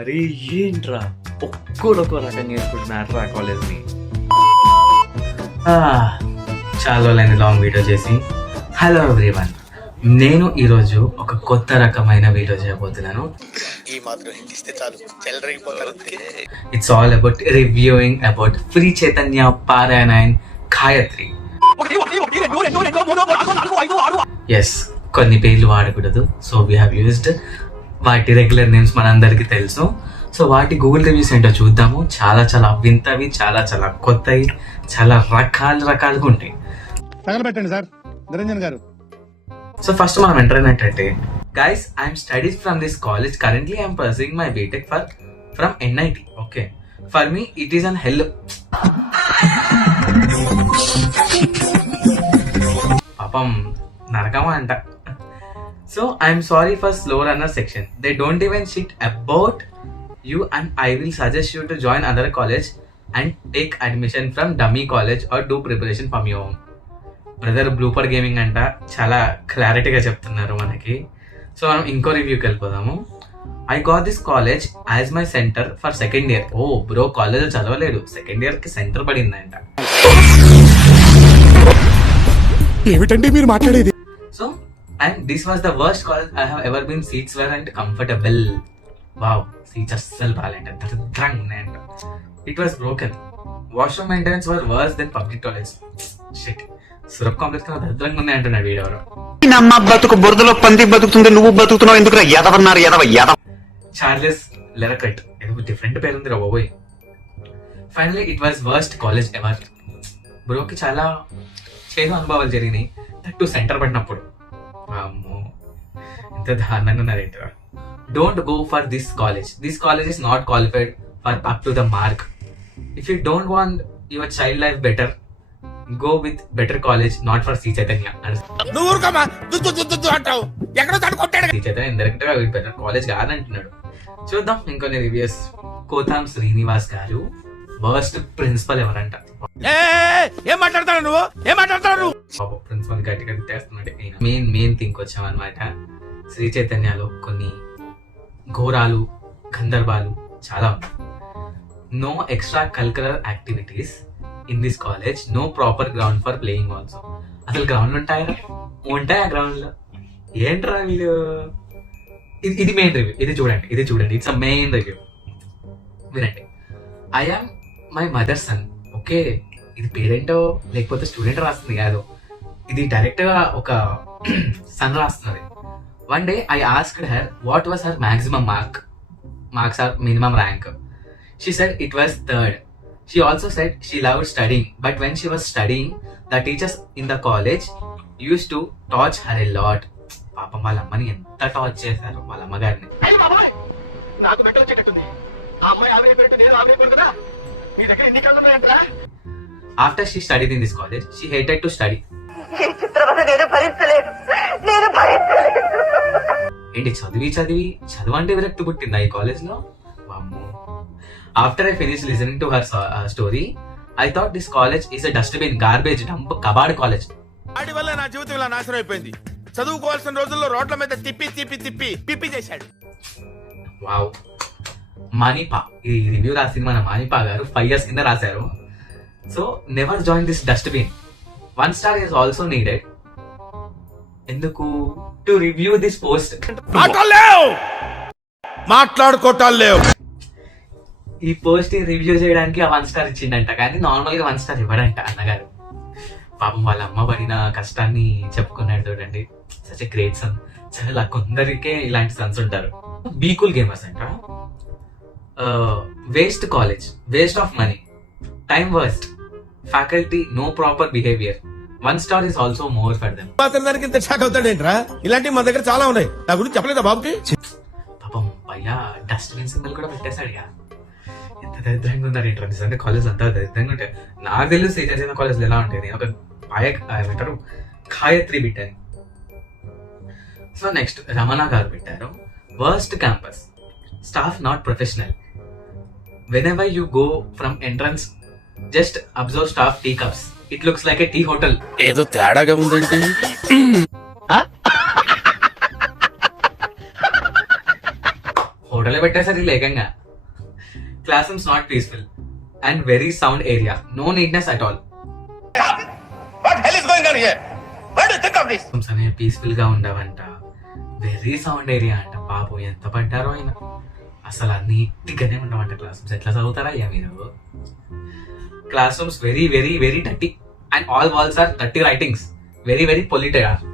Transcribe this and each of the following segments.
అరే ఏంట్రా ఒక్కడొక్క రకంగా చేసుకుంటున్నారు రా కాలేజ్ని. చాలా రోజులైంది లాంగ్ వీడియో చేసి. హలో ఎవ్రీవన్, నేను ఈరోజు ఒక కొత్త రకమైన వీడియో చేయబోతున్నాను. ఈ మాత్రం హింటిస్తే చాలు చెలరేగిపోతారు. It's all about reviewing about Sri Chaitanya పారాయణ గాయత్రి. ఎస్, కొన్ని పేర్లు వాడకూడదు, సో వీ హ్యావ్ యూజ్డ్ వాటి రెగ్యులర్ నేమ్స్ మనందరికీ తెలుసు. సో వాటి గూగుల్ రివ్యూస్ ఏంటో చూద్దాము. చాలా చాలా వింతవి, చాలా చాలా కొత్తవి, చాలా రకాలుగా ఉంటాయి. తగలబెట్టండి సార్ నిరంజన్ గారు. సో ఫస్ట్ మనం ఎంటర్ అయినట్టయితే, guys I'm studies from this college. Currently I'm pursuing my BTech from NIT. Okay, for me it is an hell. పాపం నరకమా అంట. So I'm sorry for slow runner section. They don't even shit about you and I will suggest you to join other college and take admission from dummy college or do preparation from your own. Brother blooper gaming అంట, చాలా క్లారిటీగా చెప్తున్నారు మనకి. So మనం ఇంకో రివ్యూకి వెళ్ళిపోదాము. I got this college as my centre for second year. ఓ బ్రో, కాలేజ్ చదవలేడు, సెకండ్ ఇయర్ కి సెంటర్ పడిందంట. ఏమిటండి మీరు మాట్లాడేది? So and this was the worst college I have ever been. Seats weren't comfortable. Wow, seats assalu balanta, daradrang unnayanta. It was broken. Washroom maintenance were worse than public toilets. Shit, Surab complex ka daradrang unnayanta na video ro. నమ్మ బతుకు బురదలో పంది బతుకుతుంది, నువ్వు బతుకుతున్నావు ఎందుకురా? యాదవన్నారు Yadava. Charles Leracut, ఏదో different పేరు ఉంది రా బాబోయ్. Finally it was worst college ever. Bro ki చాలా చేదు అనుభవాలు జరిగినాయి, దట్టు సెంటర్ పడినప్పుడు. ఇంత దారుణంగా ఉన్నారేంట్రా. Don't go for this college. This college is not qualified for up to the mark. If you don't want your child life better, go with better college, not for Sri Chaitanya. Sri Chaitanya indirect గా better college కాదంటున్నాడు. చూద్దాం ఇంకొన్ని reviews. కోతాం Srinivas గారు, worst principal ఎవరంట. ఏం మాట్లాడతాడు నువ్వు? ఏం మాట్లాడతాడు? ప్రిన్సిపల్ గట్టిగా తిట్టేస్తున్నాడు. మెయిన్ థింక్ వచ్చామన్నమాట. శ్రీ చైతన్యలో కొన్ని ఘోరాలు, గందర్భాలు చాలా ఉన్నాయి. No extra cultural activities in this college, no proper ground for playing also. అసలు గ్రౌండ్లు ఉంటాయా? ఉంటాయా గ్రౌండ్ లో? ఏంట్రా వీళ్ళు. ఇది మెయిన్ రివ్యూ, ఇది చూడండి. ఇట్స్ అ మెయిన్ రివ్యూ, వినండి. I am my mother sun. Okay, ఇది పేరెంటో లేకపోతే స్టూడెంట్ రాస్తుంది కాదు, ఇది డైరెక్ట్ గా ఒక సన్ రాస్తున్నది. One day I asked her what was her maximum marks or minimum rank. She said it was 3rd. She also said she loved studying, but when she was studying the teachers in the college use to torch her a lot. పాపం వాళ్ళ అమ్మని ఎంత torch చేశారు, వాళ్ళ అమ్మగారిని. After she studied in this college, she hated to study. ఏంటి చదువు అంటే విరక్తి పుట్టిందా ఈ కాలేజ్ లో? After I finish listening to her story, I thought this college is a dustbin, garbage dump, కబాడ్ కాలేజ్. వాడి వల్ల నా జీవితం ఇలా నాశనం అయిపోయింది. చదువుకోవాల్సిన రోజుల్లో రోడ్ల మీద తిప్పి చేశాడు. వావ్. మానిపా, ఈ రివ్యూ రాసింది మన మానిపా గారు 5 years కింద రాశారు. So never join this dustbin. 1 star is also needed. ఎందుకు? To review this post. మాట్లాడుకోవటాలు లేవు. ఈ పోస్ట్ రివ్యూ చేయడానికి ఆ 1 star ఇచ్చిండంట, కానీ నార్మల్ గా 1 star ఇవ్వడంట అన్నగారు. పాపం వాళ్ళ అమ్మ పడిన కష్టాన్ని చెప్పుకున్నాడు చూడండి. Such a great son. చాలా కొందరికే ఇలాంటి సన్స్ ఉంటారు. బీకూల్ గేమర్స్ అంట. Waste college, waste of money, time worst, faculty no proper behaviour. 1 star is also more for them. దానికి ఇంత షాక్ అవుతాడేంట్రా? ఇలాంటివి మా దగ్గర చాలా ఉన్నాయి. నా గురించి చెప్పలేదా బాబుకి? పాపం పైగా డస్ట్బిన్ సింబల్ కూడా పెట్టేశాడు. ఎంత దరిద్రంగా ఉన్నారేంట్రా, నిజంగా కాలేజ్ అంతా దరిద్రంగా ఉంటాయి. నాకు తెలిసి శ్రీ చైతన్య కాలేజ్ ఎలా ఉంటాయి. నేను ఒక ఏమంటారు గాయత్రి పెట్టాను. సో నెక్స్ట్ రమణ గారు పెట్టారు, worst campus, staff not professional. Whenever you go from entrance, just observe staff teacups. It looks like a tea hotel. ఏదో తేడాగా ఉందండి. హోటలే పెట్టేసరి లేకంగా. Classrooms not peaceful and very sound area, no neatness at all. What hell is going on here? What do you think of this? Rooms అనేవి peaceful గా ఉండవంట, very sound area అంట. బాబు ఎంత పడ్డారో ఆయన. అసలు నీట్గానే ఉండవంట క్లాస్ రూమ్స్. ఎట్లా చదువుతారా అయ్యా మీరు? Classrooms very very very dirty and all walls are dirty writings, very very polluted.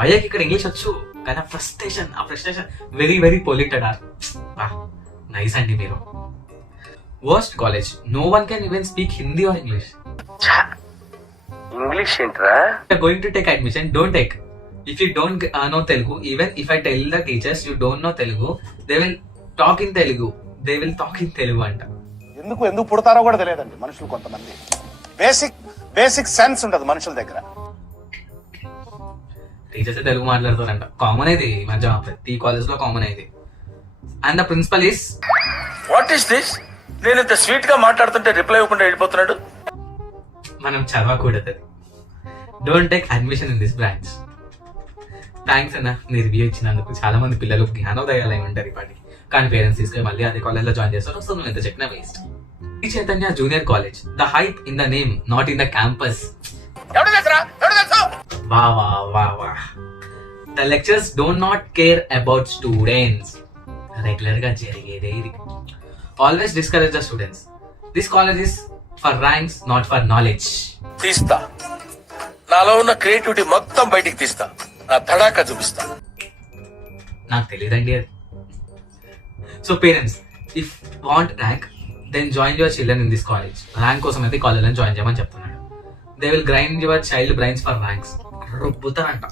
భయ్యాకి ఇక్కడ ఇంగ్లీష్ వచ్చు కానీ ఆ frustration very very polluted. Nice అండి మీరు. Worst college, no one can even speak Hindi or English. English ఏంట్రా? Going to take admission, don't take if you don't know Telugu. Even if I tell the teachers you don't know Telugu, they will talk in Telugu అంట. ఎందుకు పుడతారో కూడా తెలియదండి మనుషులు కొంతమంది. Basic sense ఉండదు మనుషుల దగ్గర. టీచర్స్ తెలుగు మాట్లాడతారంట. కామన్ ఇది ఈ మధ్య ప్రతి కాలేజ్ లో కామన్ ఇది. And the principal is what is this? నేను ఇంత స్వీట్ గా మాట్లాడుతుంటే రిప్లై ఇవ్వకుండా వెళ్ళిపోతున్నాడు. మనం చదవకూడదు. Don't take admission in this branch. Thanks అన్న నీ రివ్యూ ఇచ్చినందుకు. చాలా మంది పిల్లలు జ్ఞానోదయాలు అయి ఉంటారు ఇప్పటికి, కానీ పేరెంట్స్ తీసుకొని మళ్ళీ అదే కాలేజ్ లో జాయిన్ చేస్తారు. సో నువ్వు ఎంత చెప్పినా waste. Shri Chaitanya junior college, the hype in the name not in the campus. వా వా వా వా. The lectures don't not care about students. Regular గా జరిగేదే ఇది. Always discourage the students. This college is for ranks not for knowledge. తీస్తా, నాలో ఉన్న క్రియేటివిటీ మొత్తం బయటికి తీస్తా, నా తడాక చూపిస్తా. నాకు తెలియదండి అది. So parents, if want rank then join your children in this college. Rank కోసం అయితే కాలేజ్ లో జాయిన్ చేయమని చెప్తున్నాడు. They will grind your child brains for ranks. రుబ్బుతారంట,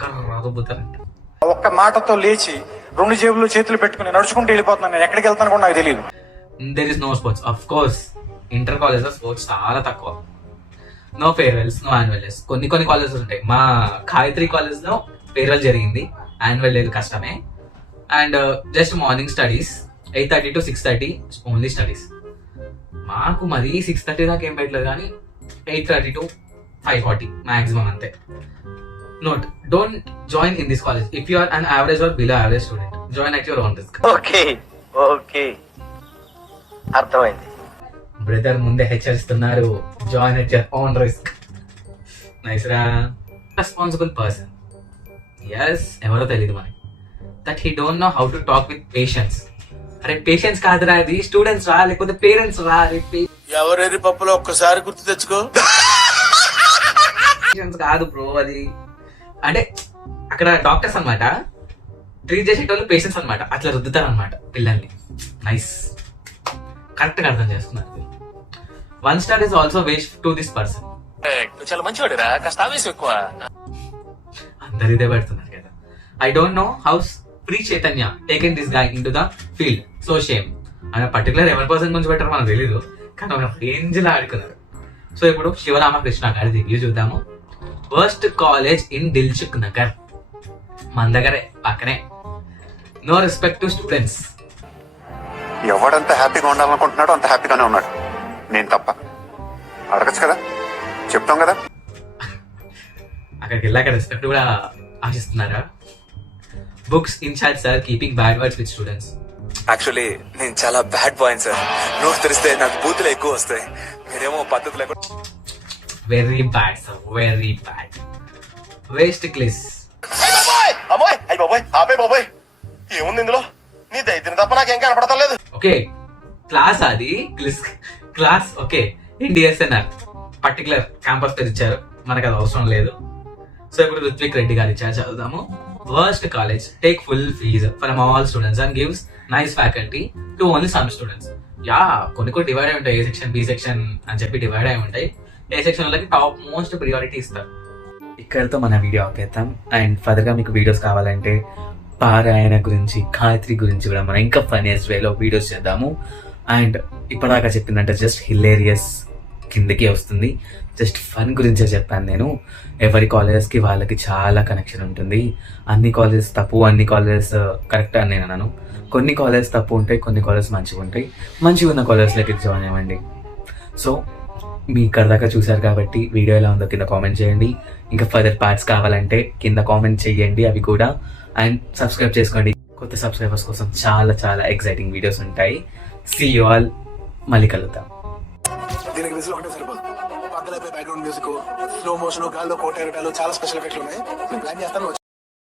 కర్ర రుబ్బుతారంట. ఒక్క మాటతో లేచి 2 జేబులు చేతులు పెట్టుకుని నడుచుకుంటూ వెళ్ళిపోతున్నాను. నేను ఎక్కడికి వెళ్తాను కూడా నాకు తెలియదు. There is no sports. Of course inter college లో స్పోర్ట్స్ చాలా తక్కువ. No farewells, no annual days. కొన్ని కాలేజెస్ ఉంటాయి. మా గాయత్రి కాలేజ్ లో ఫేర్వెల్ జరిగింది, యాన్యువల్ డే కష్టమే. And just morning studies 8:30 to 6:30 only studies. మాకు మరీ 6:30 దాకా ఏం పెట్టలేదు, కానీ 8:30 to 5:40 మాక్సిమం అంతే. Note, don't join in this college if you are an average or below average student. Join at your own risk. Okay అర్థమైంది. Brother ముందే హెచ్చరిస్తున్నారు, join at your own risk. Nice రా. రెస్పాన్సిబుల్ పర్సన్, ఎస్ ఎవరో తెలియదు మనకి. That he don't know how to talk with patience. అరే patience కాదురా, అది స్టూడెంట్స్ రా, లేకపోతే పేరెంట్స్ రా. ఎవరెరి పప్పులో ఒక్కసారి గుర్తు తెచ్చుకో. పేషెన్స్ కాదు బ్రో అది. అంటే అక్కడ డాక్టర్స్ అన్నమాట, ట్రీట్ చేసేటోళ్ళు పేషెంట్స్ అన్నమాట. అట్లా రుద్దుతారు అనమాట పిల్లల్ని. నైస్, కరెక్ట్ గా అర్థం చేసుకున్నారు. 1 star is also waste to this person. చాలా మంచివాడురా, కాస్త ఆవేశం ఎక్కువ. అందరు ఇదే పెడుతున్నారు కదా. I don't know how Shri Chaitanya taken this guy in to the field. So shame. ఆయన పర్టికులర్ ఎవరి పర్సన్ గురించి పెట్టారో మనకు తెలీదు, కానీ ఒక రేంజ్ లా ఆడుకున్నారు. సో ఇప్పుడు శివరామకృష్ణ గారి రివ్యూ చూద్దాము. Worst college in Dilsukhnagar, మన దగ్గరే పక్కనే. No respect to students. ఎవడంత హ్యాపీగా ఉండాలనుకుంటున్నాడో అంత హ్యాపీగానే ఉన్నాడు. నేను తప్ప. అడగచ్చు కదా, చెప్తాం కదా. అక్కడికి వెళ్ళాక రెస్పెక్ట్ కూడా ఆశిస్తున్నారా? Books in charge sir keeping bad words with students. Actually నేను చాలా బ్యాడ్ బాయ్ సార్. నోట్ తెరిస్తే నాకు బూతులు ఎక్కువ వస్తాయి, మీరేమో పద్ధతులు ఎక్కువ. Very bad sir, very bad. Waste class. బాబోయ్ ఏముంది ఇందులో? నీ దైత్యం తప్ప నాకేం కనపడతలేదు. ఓకే, క్లాస్ అది క్లాస్. ఓకే, ఇండిఎస్ఎన్ఆర్ పర్టికులర్ క్యాంపస్ పేరు ఇచ్చారు, మనకు అది అవసరం లేదు. సో ఇప్పుడు రుత్విక్ రెడ్డి గారు ఇచ్చారు, చదువుదాము. Worst college take full fees from all students and gives nice faculty to only some students. Yeah, కొన్ని డివైడ్ అయి ఉంటాయి. ఏ సెక్షన్, బి సెక్షన్ అని చెప్పి డివైడ్ అయి ఉంటాయి. ఏ సెక్షన్ వాళ్ళకి టాప్ మోస్ట్ ప్రియారిటీ ఇస్తారు. ఇక్కడతో మన వీడియో ఆపేద్దాం. అండ్ ఫర్దర్ గా మీకు వీడియోస్ కావాలంటే పారాయణ గురించి, గాయత్రి గురించి కూడా మనం ఇంకా ఫన్నీయెస్ట్ వేలో వీడియోస్ చేద్దాము. అండ్ ఇప్పటిదాకా చెప్పిందంటే జస్ట్ హిలేరియస్ కిందకి వస్తుంది. జస్ట్ ఫన్ గురించే చెప్పాను నేను. ఎవరి కాలేజెస్కి వాళ్ళకి చాలా కనెక్షన్ ఉంటుంది. అన్ని కాలేజెస్ తప్పు, అన్ని కాలేజెస్ కరెక్ట్ అని నేను అన్నాను. కొన్ని కాలేజెస్ తప్పు ఉంటాయి, కొన్ని కాలేజెస్ మంచిగా ఉంటాయి. మంచిగా ఉన్న కాలేజెస్లోకి జాయిన్ అవ్వండి. సో మీ ఇక్కడ దాకా చూసారు కాబట్టి వీడియో ఎలా ఉందో కింద కామెంట్ చేయండి. ఇంకా ఫర్దర్ పార్ట్స్ కావాలంటే కింద కామెంట్ చేయండి అవి కూడా. అండ్ సబ్స్క్రైబ్ చేసుకోండి. కొత్త సబ్స్క్రైబర్స్ కోసం చాలా చాలా ఎక్సైటింగ్ వీడియోస్ ఉంటాయి. సీ యూ ఆల్, మళ్ళీ కలుద్దాం. దీనికి విజువల్ ఒకటే సరిపోదు. పక్కలైపోయి బ్యాక్గ్రౌండ్ మ్యూజిక్, స్లో మోషన్, గాల్లో కోట ఎగటాలు, చాలా స్పెషల్ ఎఫెక్ట్లు ఉన్నాయి. నేను ప్లాన్ చేస్తాను.